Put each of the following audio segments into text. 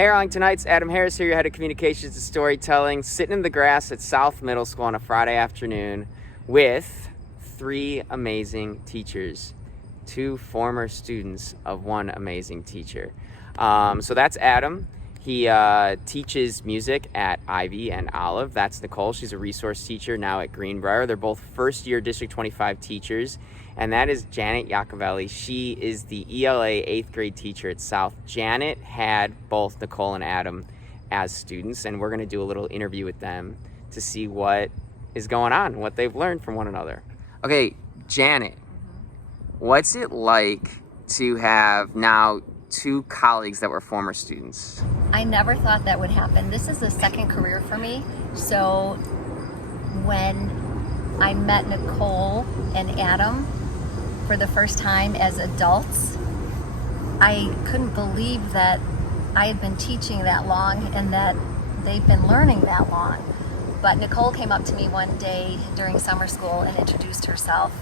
Hey, everyone, tonight's Adam Harris here, your head of communications and storytelling, sitting in the grass at South Middle School on a Friday afternoon with three amazing teachers, two former students of one amazing teacher. So that's Adam. He teaches music at Ivy and Olive. That's Nicole. She's a resource teacher now at Greenbrier. They're both first-year District 25 teachers. And that is Janet Iacovelli. She is the ELA 8th grade teacher at South. Janet had both Nicole and Adam as students, and we're going to do a little interview with them to see what is going on, what they've learned from one another. Okay, Janet, what's it like to have now two colleagues that were former students? I never thought that would happen. This is a second career for me. So when I met Nicole and Adam for the first time as adults, I couldn't believe that I had been teaching that long and that they've been learning that long. But Nicole came up to me one day during summer school and introduced herself.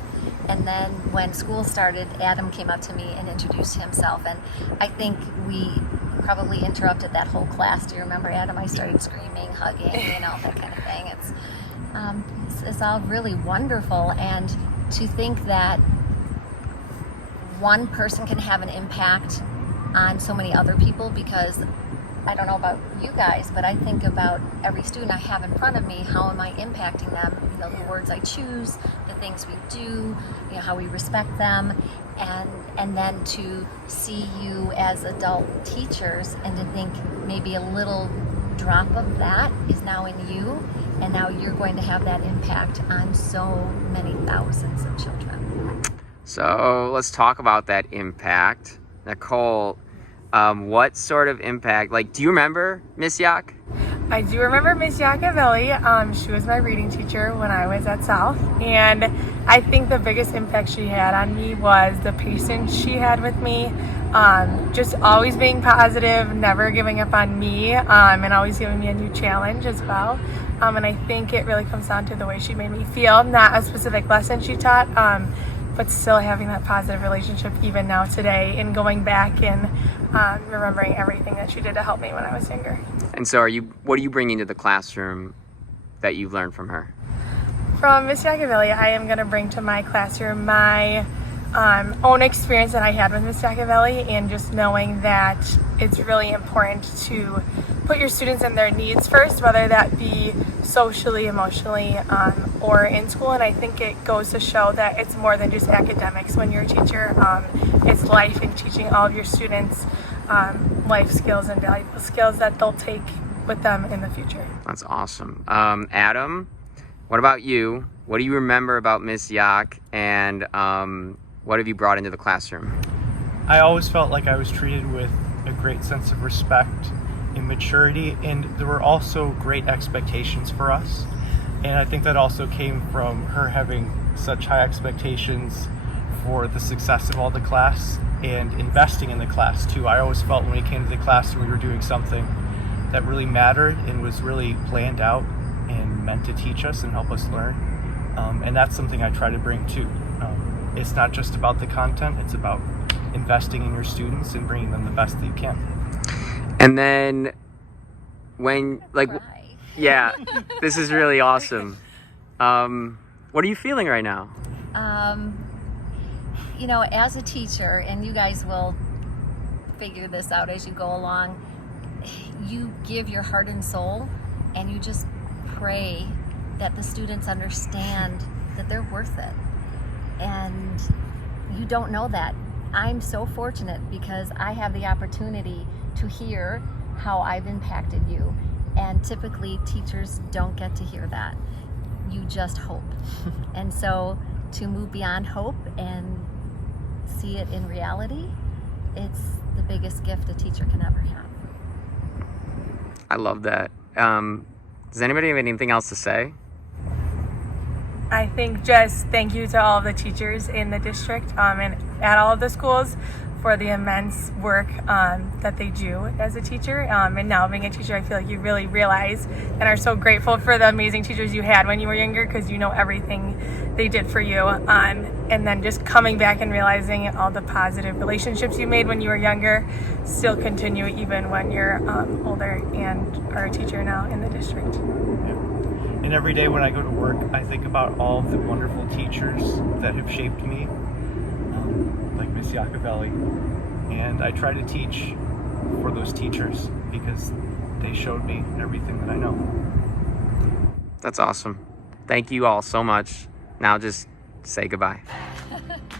And then when school started, Adam came up to me and introduced himself. And I think we probably interrupted that whole class. Do you remember, Adam? I started screaming, hugging, that kind of thing. It's all really wonderful. And to think that one person can have an impact on so many other people, because I don't know about you guys, but I think about every student I have in front of me. How am I impacting them? The words I choose, the things we do, how we respect them, and then to see you as adult teachers and to think maybe a little drop of that is now in you, and now you're going to have that impact on so many thousands of children. So let's talk about that impact. Nicole, what sort of impact, do you remember Ms Yock? I do remember Ms Iacovelli. She was my reading teacher when I was at South, and I think the biggest impact she had on me was the patience she had with me, just always being positive, never giving up on me, and always giving me a new challenge as well. And I think it really comes down to the way she made me feel, not a specific lesson she taught, but still having that positive relationship even now today, and going back and remembering everything that she did to help me when I was younger. And so what are you bringing to the classroom that you've learned from her? From Ms Iacovelli, I am going to bring to my classroom my own experience that I had with Ms Iacovelli, and just knowing that it's really important to put your students and their needs first, whether that be socially, emotionally, or in school. And I think it goes to show that it's more than just academics when you're a teacher. It's life, and teaching all of your students life skills and valuable skills that they'll take with them in the future. That's awesome. Adam, what about you? What do you remember about Ms Yock, and what have you brought into the classroom? I always felt like I was treated with a great sense of respect and maturity, and there were also great expectations for us. And I think that also came from her having such high expectations for the success of all the class and investing in the class too. I always felt when we came to the class we were doing something that really mattered and was really planned out and meant to teach us and help us learn. And that's something I try to bring too. It's not just about the content, it's about investing in your students and bringing them the best that you can. And then when, yeah, this is really awesome. What are you feeling right now? As a teacher, and you guys will figure this out as you go along, you give your heart and soul, and you just pray that the students understand that they're worth it. And you don't know that. I'm so fortunate because I have the opportunity to hear how I've impacted you. And typically teachers don't get to hear that. You just hope. And so to move beyond hope and see it in reality, it's the biggest gift a teacher can ever have. I love that. Does anybody have anything else to say? I think just thank you to all of the teachers in the district and at all of the schools for the immense work that they do as a teacher. And now being a teacher, I feel like you really realize and are so grateful for the amazing teachers you had when you were younger, because you know everything they did for you. And then just coming back and realizing all the positive relationships you made when you were younger still continue even when you're older and are a teacher now in the district. And every day when I go to work, I think about all of the wonderful teachers that have shaped me, like Ms Iacovelli, and I try to teach for those teachers because they showed me everything that I know. That's awesome. Thank you all so much. Now just say goodbye. Bye.